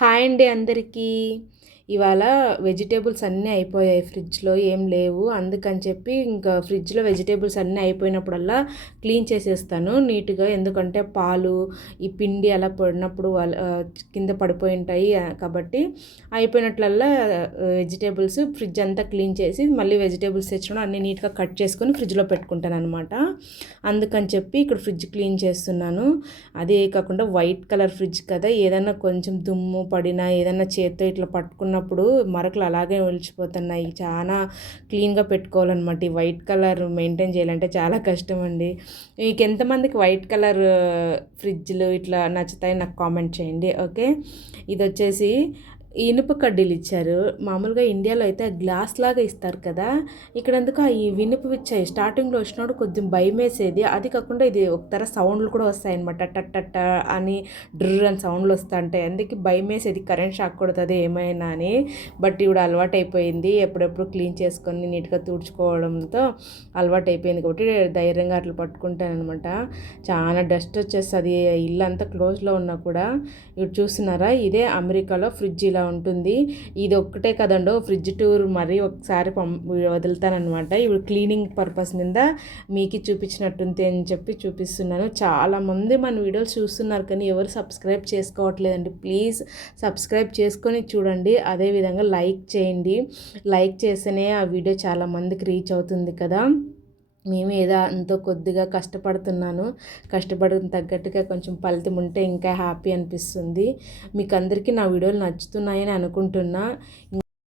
Hi అండి అందరికీ. ఇవాళ వెజిటేబుల్స్ అన్నీ అయిపోయాయి, ఫ్రిడ్జ్లో ఏం లేవు. అందుకని చెప్పి ఇంకా ఫ్రిడ్జ్లో వెజిటేబుల్స్ అన్నీ అయిపోయినప్పుడల్లా క్లీన్ చేసేస్తాను నీట్గా. ఎందుకంటే పాలు ఈ పిండి అలా పడినప్పుడు కింద పడిపోయి ఉంటాయి కాబట్టి అయిపోయినట్లల్లా వెజిటేబుల్స్ ఫ్రిడ్జ్ అంతా క్లీన్ చేసి మళ్ళీ వెజిటేబుల్స్ తెచ్చిన అన్నీ నీట్గా కట్ చేసుకొని ఫ్రిడ్జ్లో పెట్టుకుంటాను అనమాట. అందుకని చెప్పి ఇక్కడ ఫ్రిడ్జ్ క్లీన్ చేస్తున్నాను. అదే కాకుండా వైట్ కలర్ ఫ్రిడ్జ్ కదా, ఏదైనా కొంచెం దుమ్ము పడినా ఏదైనా చేత్తో ఇట్లా పట్టుకున్నప్పుడు మరకలు అలాగే ఒలిచిపోతున్నాయి. చాలా క్లీన్గా పెట్టుకోవాలన్నమాట. ఈ వైట్ కలర్ మెయింటైన్ చేయాలంటే చాలా కష్టం అండి. మీకు ఎంతమందికి వైట్ కలర్ ఫ్రిడ్జ్లు ఇట్లా నచ్చుతాయి నాకు కామెంట్ చేయండి. ఓకే, ఇది వచ్చేసి ఇనుప కడ్డీలు ఇచ్చారు. మామూలుగా ఇండియాలో అయితే గ్లాస్ లాగా ఇస్తారు కదా, ఇక్కడ ఎందుకు ఈ ఇనుపవి ఇచ్చాయి. స్టార్టింగ్లో వచ్చినప్పుడు కొంచెం భయం వేసేది. అది కాకుండా ఇది ఒకతర సౌండ్లు కూడా వస్తాయన్నమాట. టట్ అని డ్రర్ అని సౌండ్లు వస్తుంటాయి. అందుకే భయం వేసేది కరెంట్ షాక్ కొడుతుంది ఏమైనా అని. బట్ ఇప్పుడు అలవాటు అయిపోయింది. ఎప్పుడెప్పుడు క్లీన్ చేసుకొని నీట్గా తుడుచుకోవడంతో అలవాటు అయిపోయింది కాబట్టి ధైర్యంగా అట్లా పట్టుకుంటాను అనమాట. చాలా డస్ట్ వచ్చేస్తుంది ఇల్లు అంతా క్లోజ్లో ఉన్నా కూడా. ఇప్పుడు చూస్తున్నారా, ఇదే అమెరికాలో ఫ్రిడ్జ్ ఇలా ఉంటుంది. ఇది ఒక్కటే కదండో ఫ్రిడ్జ్ టూర్ మరీ ఒకసారి వదులుతానమాట. ఇప్పుడు క్లీనింగ్ పర్పస్ మీద మీకు చూపించినట్టుంది అని చెప్పి చూపిస్తున్నాను. చాలామంది మన వీడియోలు చూస్తున్నారు కానీ ఎవరు సబ్స్క్రైబ్ చేసుకోవట్లేదండి. ప్లీజ్ సబ్స్క్రైబ్ చేసుకొని చూడండి. అదేవిధంగా లైక్ చేయండి. లైక్ చేస్తేనే ఆ వీడియో చాలామందికి రీచ్ అవుతుంది కదా. మేము ఏదో అంతో కొద్దిగా కష్టపడుతున్నాను. కష్టపడిన తగ్గట్టుగా కొంచెం ఫలితం ఉంటే ఇంకా హ్యాపీ అనిపిస్తుంది. మీకు అందరికీ నా వీడియోలు నచ్చుతున్నాయని అనుకుంటున్నా.